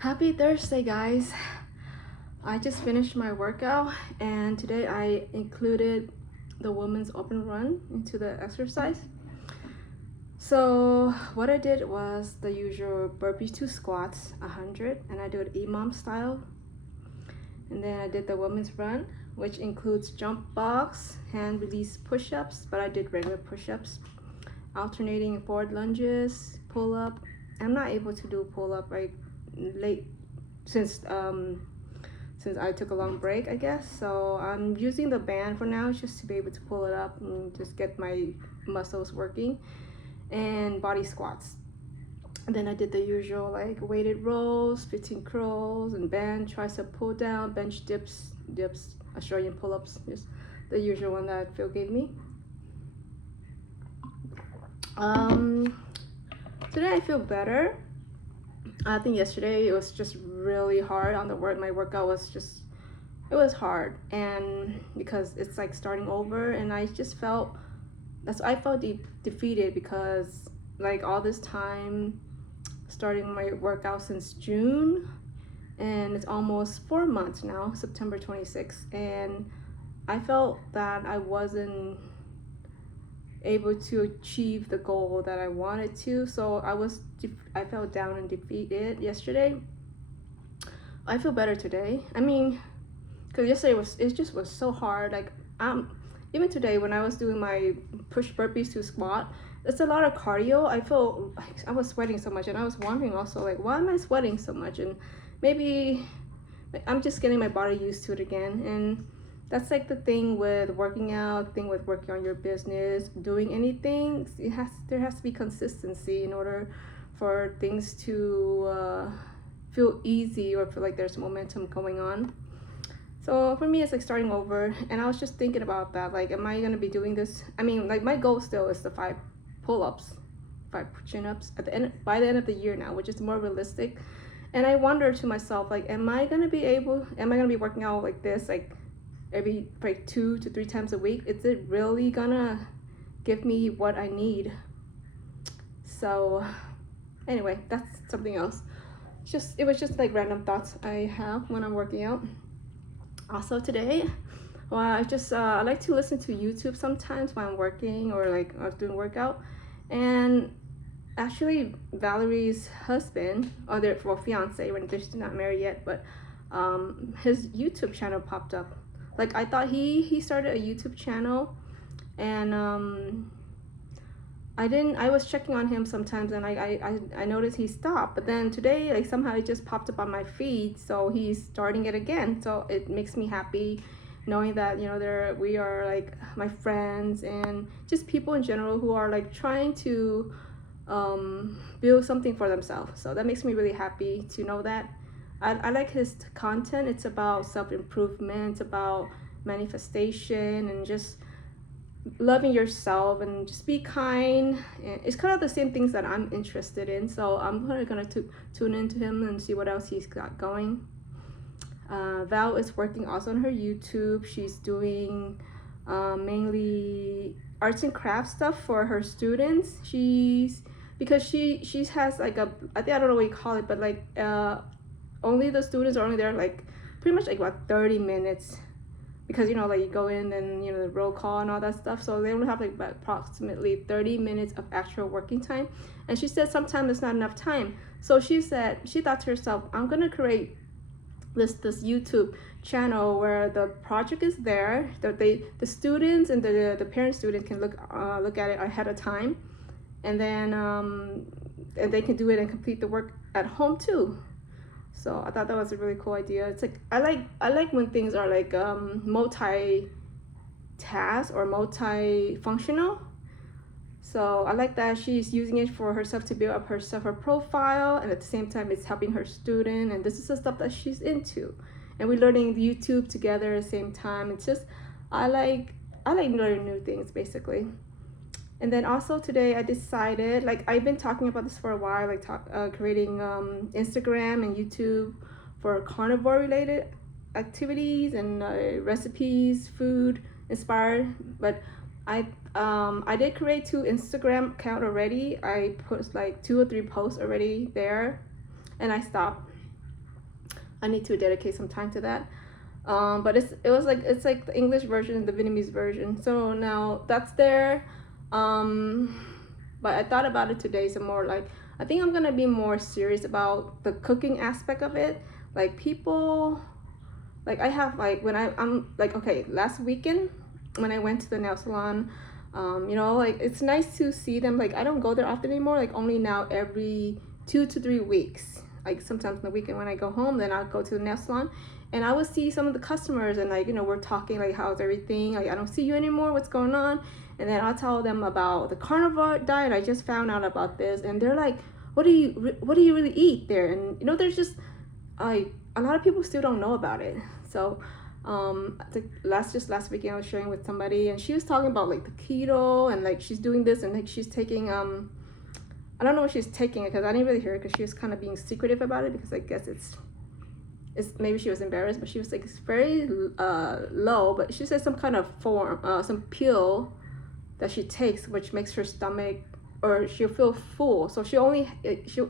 Happy Thursday, guys. I just finished my workout and today I included the women's open run into the exercise. So what I did was the usual burpees to squats 100, and I do it EMOM style. And then I did the women's run, which includes jump box, hand release push-ups, but I did regular push-ups, alternating forward lunges, pull up. I'm not able to do pull up late since I took a long break, I guess. So I'm using the band for now just to be able to pull it up and just get my muscles working, and body squats. And then I did the usual like weighted rows, 15 curls, and band, tricep pull down, bench dips, Australian pull-ups, just the usual one that Phil gave me. Today I feel better. I think yesterday it was just really hard on the work. My workout was it was hard, and because it's like starting over, and I just felt I felt defeated because like all this time starting my workout since June, and it's almost 4 months now, September 26th, and I felt that I wasn't able to achieve the goal that I wanted to. So I felt down and defeated yesterday. I feel better today. I mean, because yesterday it just was so hard. Like even today when I was doing my push burpees to squat, it's a lot of cardio. I feel like I was sweating so much, and I was wondering also like, why am I sweating so much? And maybe I'm just getting my body used to it again. And that's like the thing with working out, thing with working on your business, doing anything. There has to be consistency in order for things to feel easy or feel like there's momentum going on. So for me, it's like starting over, and I was just thinking about that. Like, am I gonna be doing this? I mean, like my goal still is the 5 pull-ups, 5 chin-ups by the end of the year now, which is more realistic. And I wonder to myself, like, am I gonna be working out like this, like every like 2 to 3 times a week? Is it really gonna give me what I need? So anyway, that's something else. It was just like random thoughts I have when I'm working out. Also today, well, I like to listen to YouTube sometimes when I'm working or like I was doing workout. And actually Valerie's husband, or their fiance, when they're still not married yet, but his YouTube channel popped up. Like I thought he started a YouTube channel, and I was checking on him sometimes, and I noticed he stopped, but then today like somehow it just popped up on my feed, so he's starting it again. So it makes me happy knowing that, you know, we are like my friends and just people in general who are like trying to build something for themselves. So that makes me really happy to know that. I like his content. It's about self-improvement, it's about manifestation, and just loving yourself, and just be kind. And it's kind of the same things that I'm interested in, so I'm probably gonna tune into him and see what else he's got going. Val is working also on her YouTube. She's doing mainly arts and crafts stuff for her students. Because she has like I don't know what you call it, but like only the students are only there like pretty much like about 30 minutes, because you know, like you go in and you know the roll call and all that stuff, so they only have like about approximately 30 minutes of actual working time. And she said sometimes it's not enough time, so she thought to herself, I'm gonna create this YouTube channel where the project is there, that the students and the parent student can look at it ahead of time, and then and they can do it and complete the work at home too. So I thought that was a really cool idea. It's like I like when things are like multi-task or multi-functional. So I like that she's using it for herself to build up her profile, and at the same time it's helping her student, and this is the stuff that she's into. And we're learning YouTube together at the same time. It's just I like learning new things basically. And then also today I decided, like I've been talking about this for a while, like creating Instagram and YouTube for carnivore related activities and recipes, food inspired. But I did create 2 Instagram account already. I post like 2 or 3 posts already there, and I stopped. I need to dedicate some time to that. But it's like the English version and the Vietnamese version. So now that's there. But I thought about it today some more. Like, I think I'm gonna be more serious about the cooking aspect of it. Like, people, like I have like when I'm like, okay, last weekend when I went to the nail salon, you know, like it's nice to see them. Like, I don't go there often anymore. Like, only now every 2 to 3 weeks. Like, sometimes on the weekend when I go home, then I'll go to the nail salon, and I would see some of the customers, and like, you know, we're talking like, how's everything? Like, I don't see you anymore. What's going on? And then I'll tell them about the carnivore diet. I just found out about this, and they're like, what do you really eat there? And you know, there's just like a lot of people still don't know about it. So last weekend I was sharing with somebody, and she was talking about like the keto, and like she's doing this, and like she's taking I don't know what she's taking, because I didn't really hear it, because she was kind of being secretive about it, because I guess it's maybe she was embarrassed, but she was like, it's very low, but she said some kind of form, some pill that she takes, which makes her stomach, or she'll feel full, so she'll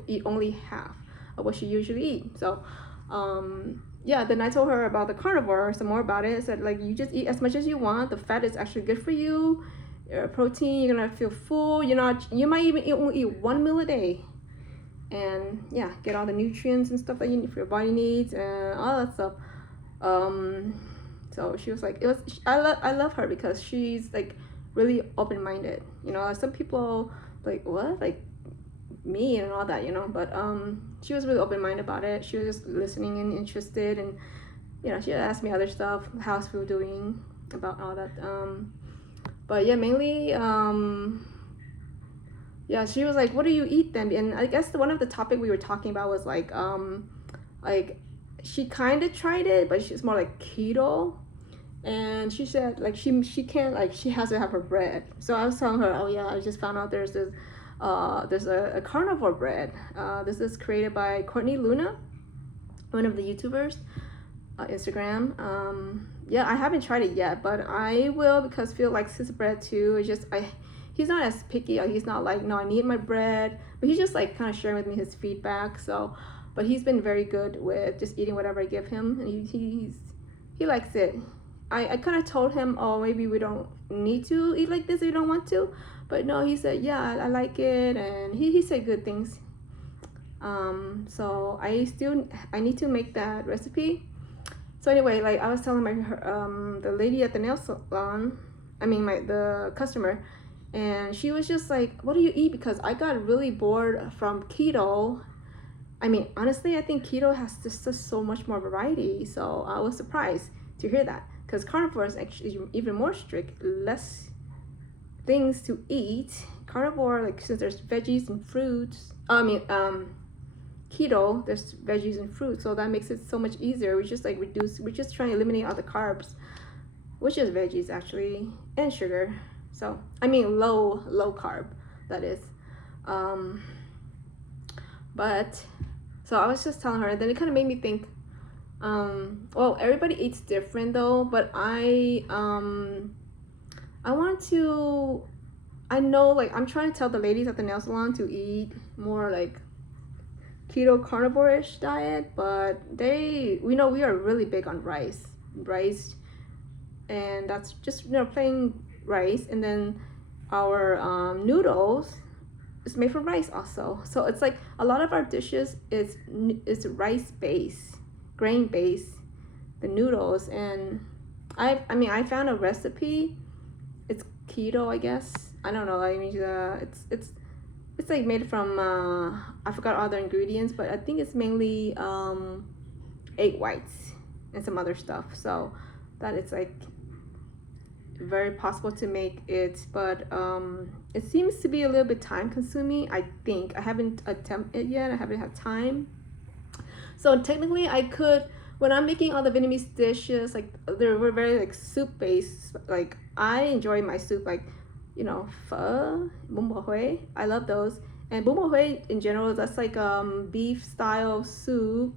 eat only half of what she usually eat. So yeah, then I told her about the carnivore, some more about it. I said, like, you just eat as much as you want. The fat is actually good for you. Protein, you're gonna feel full. You might even only eat 1 meal a day, and yeah, get all the nutrients and stuff that your body needs and all that stuff. So she was like, I love her, because she's like really open-minded. You know, some people like, what, like me and all that, you know, but she was really open-minded about it. She was just listening and interested, and you know, she asked me other stuff, how's we were doing, about all that. But yeah, mainly yeah, she was like, what do you eat then? And I guess one of the topic we were talking about was like she kind of tried it, but she's more like keto. And she said like she can't, like, she has to have her bread. So I was telling her, oh yeah, I just found out there's a carnivore bread. This is created by Courtney Luna, one of the YouTubers, Instagram. Yeah, I haven't tried it yet, but I will, because Phil likes his bread too. It's just he's not as picky. He's not like, no, I need my bread, but he's just like kind of sharing with me his feedback. So, but he's been very good with just eating whatever I give him, and he likes it. I kind of told him, oh, maybe we don't need to eat like this if you don't want to, but no, he said, yeah, I like it, and he said good things. So I need to make that recipe. So anyway, like I was telling the lady at the nail salon, the customer, and she was just like, what do you eat? Because I got really bored from keto. I mean, honestly, I think keto has just so much more variety. So I was surprised to hear that, because carnivore is actually even more strict, less things to eat. Carnivore, like, since there's veggies and fruits, keto, there's veggies and fruit, so that makes it so much easier. We're just trying to eliminate all the carbs, which is veggies actually, and sugar. So low carb, that is. But so I was just telling her, and then it kind of made me think, well, everybody eats different though, but I know, like, I'm trying to tell the ladies at the nail salon to eat more like keto carnivore-ish diet, but we know we are really big on rice, and that's just, you know, plain rice, and then our noodles is made from rice also. So it's like a lot of our dishes is rice based, grain based, the noodles. And I found a recipe. It's keto, I guess. I don't know. It's like made from I forgot all the ingredients, but I think it's mainly egg whites and some other stuff. So that it's like very possible to make it, but it seems to be a little bit time consuming. I think I haven't attempted it yet. I haven't had time. So technically I could, when I'm making all the Vietnamese dishes, like we're very like soup based. Like I enjoy my soup, like, you know, pho, bún bò Huế. I love those. And bún bò Huế in general, that's like beef style soup.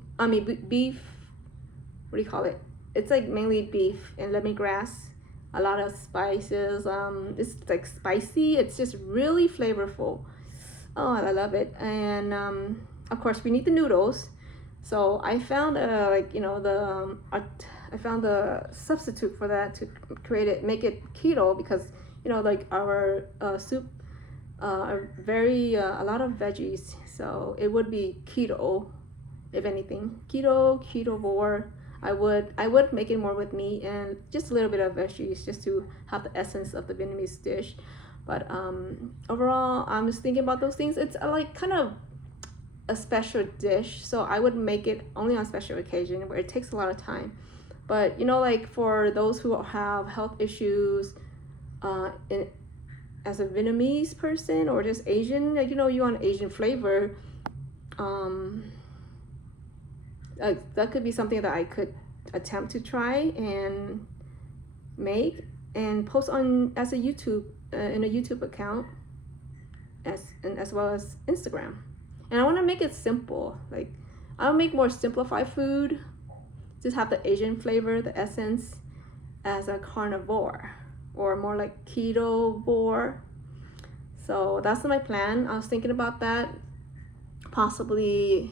Beef, what do you call it? It's like mainly beef and lemongrass, a lot of spices. It's like spicy. It's just really flavorful. Oh, I love it. And of course we need the noodles. So I found I found the substitute for that to make it keto, because like our soup are a lot of veggies, so it would be keto, if anything, ketovore. I would make it more with meat and just a little bit of veggies, just to have the essence of the Vietnamese dish. But overall, I'm just thinking about those things. It's like kind of a special dish, so I would make it only on special occasion where it takes a lot of time. But like for those who have health issues, as a Vietnamese person or just Asian, like you want Asian flavor, that could be something that I could attempt to try and make and post on as a YouTube in a YouTube account, as well as Instagram. And I want to make it simple. Like I'll make more simplified food, just have the Asian flavor, the essence, as a carnivore, or more like ketovore. So that's my plan. I was thinking about that. Possibly,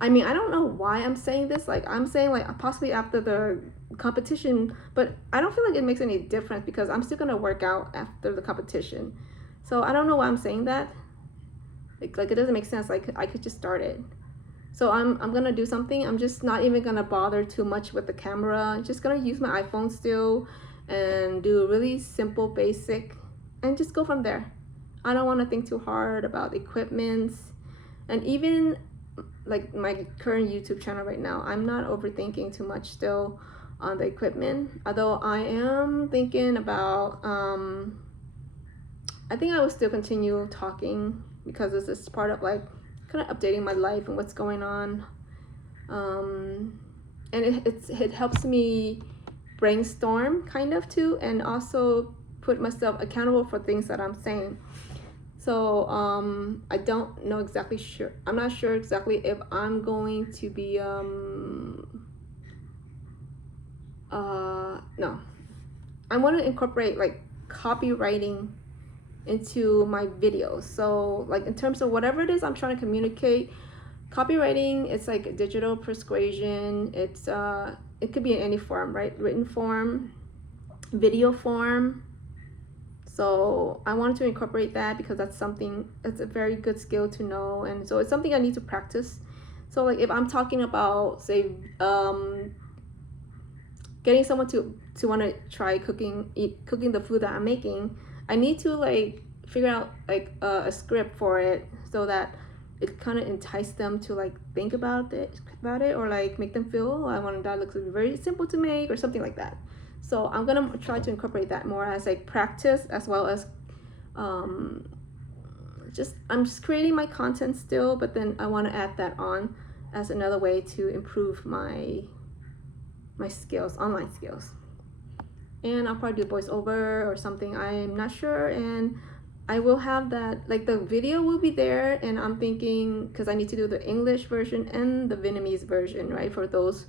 I mean, I don't know why I'm saying this. Like I'm saying like possibly after the competition, but I don't feel like it makes any difference because I'm still gonna work out after the competition. So I don't know why I'm saying that. Like it doesn't make sense. Like I could just start it. So I'm gonna do something. I'm just not even gonna bother too much with the camera. I'm just gonna use my iPhone still and do really simple, basic, and just go from there. I don't want to think too hard about equipment, and even like my current YouTube channel right now, I'm not overthinking too much still on the equipment. Although I am thinking about, I think I will still continue talking because this is part of like kind of updating my life and what's going on. And it helps me brainstorm kind of too, and also put myself accountable for things that I'm saying. So I don't know exactly sure. I'm not sure exactly if I'm going to be no. I want to incorporate like copywriting into my videos. So like in terms of whatever it is I'm trying to communicate, copywriting, it's like digital persuasion. It's it could be in any form, right? Written form, video form. So I wanted to incorporate that because that's a very good skill to know, and so it's something I need to practice. So like if I'm talking about, say, getting someone to want to try cooking the food that I'm making, I need to like figure out like a script for it so that it kind of entice them to like think about it, or like make them feel, I want that looks very simple to make or something like that. So I'm gonna try to incorporate that more as like practice, as well as I'm just creating my content still, but then I want to add that on as another way to improve my skills, online skills. And I'll probably do voiceover or something, I'm not sure. And I will have that, like the video will be there, and I'm thinking, because I need to do the English version and the Vietnamese version, right? For those,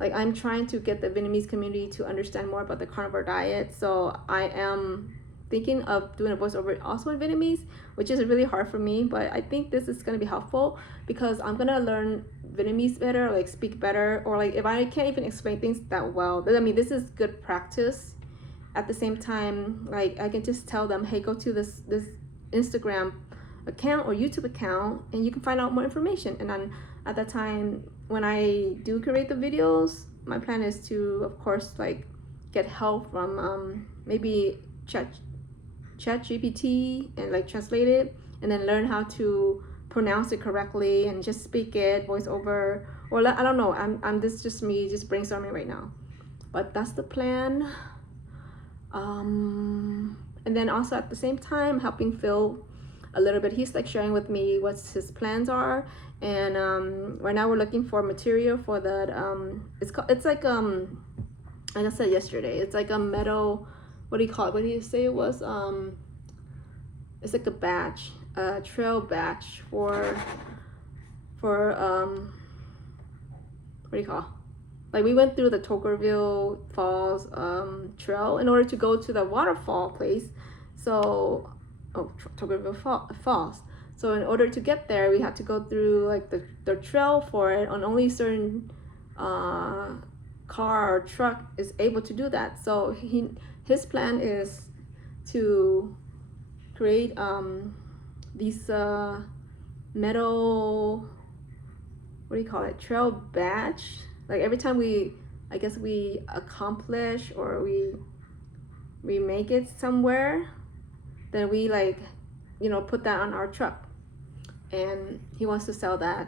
like I'm trying to get the Vietnamese community to understand more about the carnivore diet. So I am thinking of doing a voiceover also in Vietnamese, which is really hard for me, but I think this is going to be helpful because I'm going to learn Vietnamese better, like speak better, or like if I can't even explain things that well, I mean, this is good practice. At the same time, like I can just tell them, hey, go to this Instagram account or YouTube account and you can find out more information. And then at that time, when I do create the videos, my plan is to, of course, like get help from maybe ChatGPT and like translate it, and then learn how to pronounce it correctly and just speak it, voice over, or I don't know. I'm this just me just brainstorming right now, but that's the plan. And then also at the same time helping Phil a little bit. He's like sharing with me what his plans are, and right now we're looking for material for that. It's like I said yesterday, it's like a metal, what do you call it? What do you say it was? It's like a badge, a trail badge for what do you call it? Like we went through the Tokerville Falls trail in order to go to the waterfall place. So Tokerville Falls. So So in order to get there, we had to go through like the trail for it, on only certain car or truck is able to do that. So his plan is to create these metal, what do you call it, trail badge. Like every time we accomplish or we make it somewhere, then we like, you know, put that on our truck. And he wants to sell that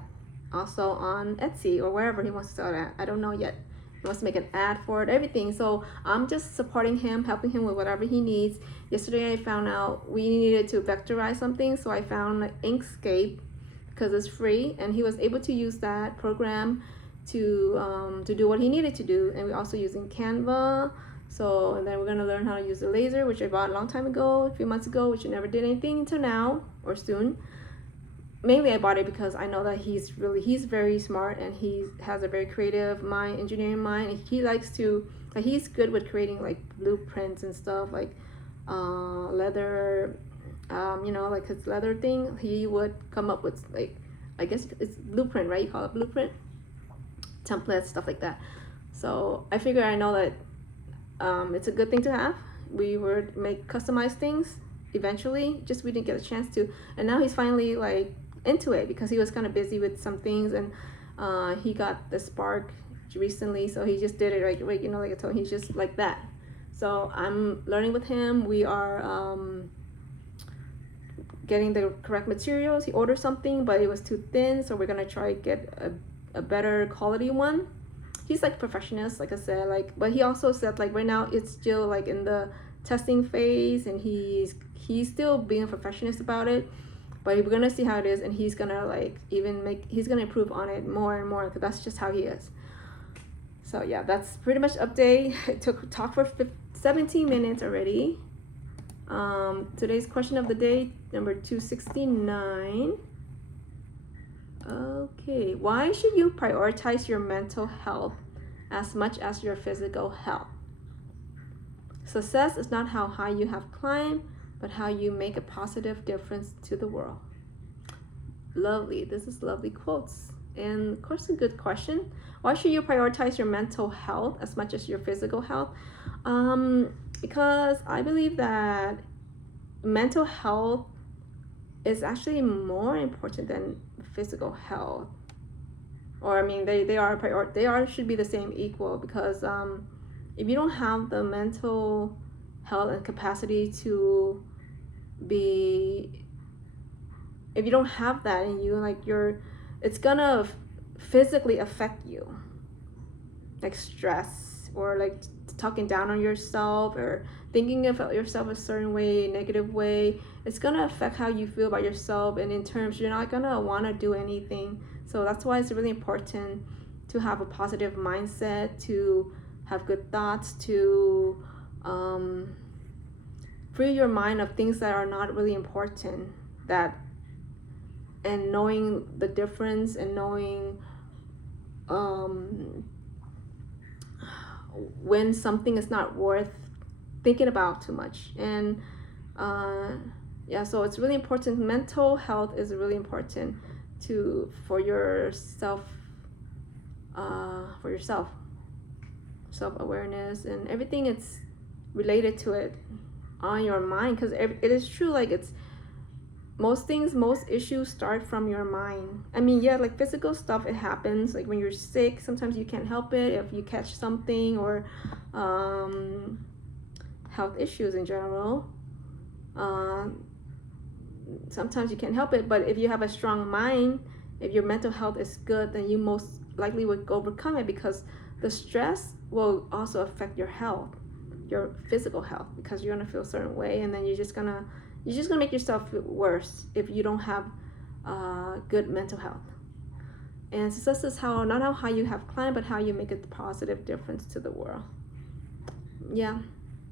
also on Etsy or wherever he wants to sell that. I don't know yet. He wants to make an ad for it, everything. So I'm just supporting him, helping him with whatever he needs. Yesterday I found out we needed to vectorize something, so I found like Inkscape because it's free, and he was able to use that program to do what he needed to do. And we're also using Canva. So, and then we're gonna learn how to use the laser, which I bought a long time ago, a few months ago, which I never did anything until now or soon. Mainly I bought it because I know that he's very smart, and he has a very creative mind, engineering mind, and he likes to, like, he's good with creating like blueprints and stuff, like leather, you know, like his leather thing, he would come up with, like, I guess it's blueprint, right? You call it blueprint, templates, stuff like that. So I figure, I know that it's a good thing to have. We would make customized things eventually, just we didn't get a chance to, and now he's finally like into it because he was kind of busy with some things, and he got the spark recently, so he just did it right, you know, like I told him, he's just like that. So I'm learning with him. We are getting the correct materials. He ordered something, but it was too thin, so we're gonna try to get a better quality one. He's like perfectionist, like I said, like, but he also said like right now it's still like in the testing phase, and he's still being a perfectionist about it, but we're gonna see how it is, and he's gonna like he's gonna improve on it more and more, because that's just how he is. So yeah, that's pretty much update. It took talk for 17 minutes already. Today's question of the day, number 269. Okay, why should you prioritize your mental health as much as your physical health? Success is not how high you have climbed, but how you make a positive difference to the world. Lovely. This is lovely quotes. And of course, a good question. Why should you prioritize your mental health as much as your physical health? Because I believe that mental health is actually more important than physical health. Or I mean, they should be the same, equal, because if you don't have the mental health and capacity to be, if you don't have that in you, like it's gonna physically affect you, like stress, or like talking down on yourself, or thinking of yourself a certain way, negative way. It's gonna affect how you feel about yourself, and in terms, you're not gonna want to do anything. So that's why it's really important to have a positive mindset, to have good thoughts, to free your mind of things that are not really important, and knowing the difference, and knowing when something is not worth thinking about too much. And yeah, so it's really important. Mental health is really important for yourself, self-awareness, and everything it's related to it on your mind, because it is true, like it's most issues start from your mind. I mean, yeah, like physical stuff, it happens, like when you're sick, sometimes you can't help it if you catch something, or health issues in general, sometimes you can't help it. But if you have a strong mind, if your mental health is good, then you most likely would overcome it, because the stress will also affect your health, your physical health, because you're gonna feel a certain way, and then you're just gonna make yourself feel worse if you don't have good mental health. And success is not how high you have climbed, but how you make a positive difference to the world. Yeah,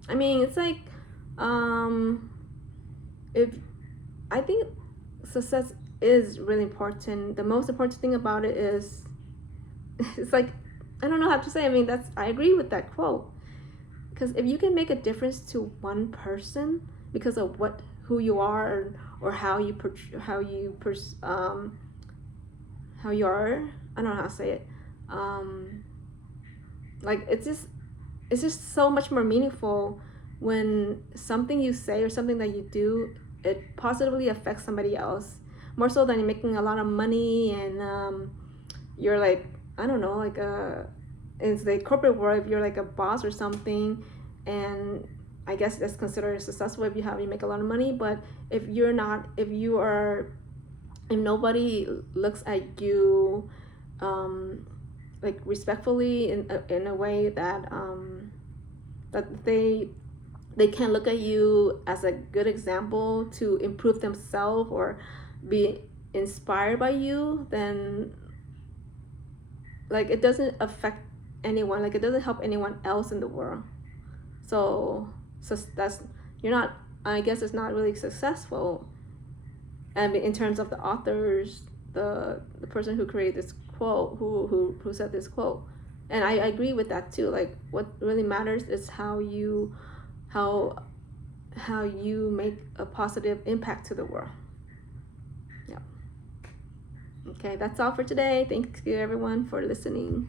I mean, it's like if I think success is really important. The most important thing about it is, it's like, I don't know how to say. I mean, I agree with that quote, because if you can make a difference to one person because of who you are, or how you are, I don't know how to say it, like it's just so much more meaningful when something you say or something that you do, it positively affects somebody else, more so than you're making a lot of money and you're like, I don't know, like in the corporate world, if you're like a boss or something, and I guess that's considered successful if you make a lot of money. But if nobody looks at you like respectfully in a way that that they can look at you as a good example to improve themselves or be inspired by you, then like it doesn't affect anyone, like it doesn't help anyone else in the world. So that's, you're not, I guess it's not really successful. And in terms of the authors, the person who created this quote, who said this quote, and I agree with that too. Like what really matters is how you make a positive impact to the world. Yeah. Okay, that's all for today. Thank you everyone for listening.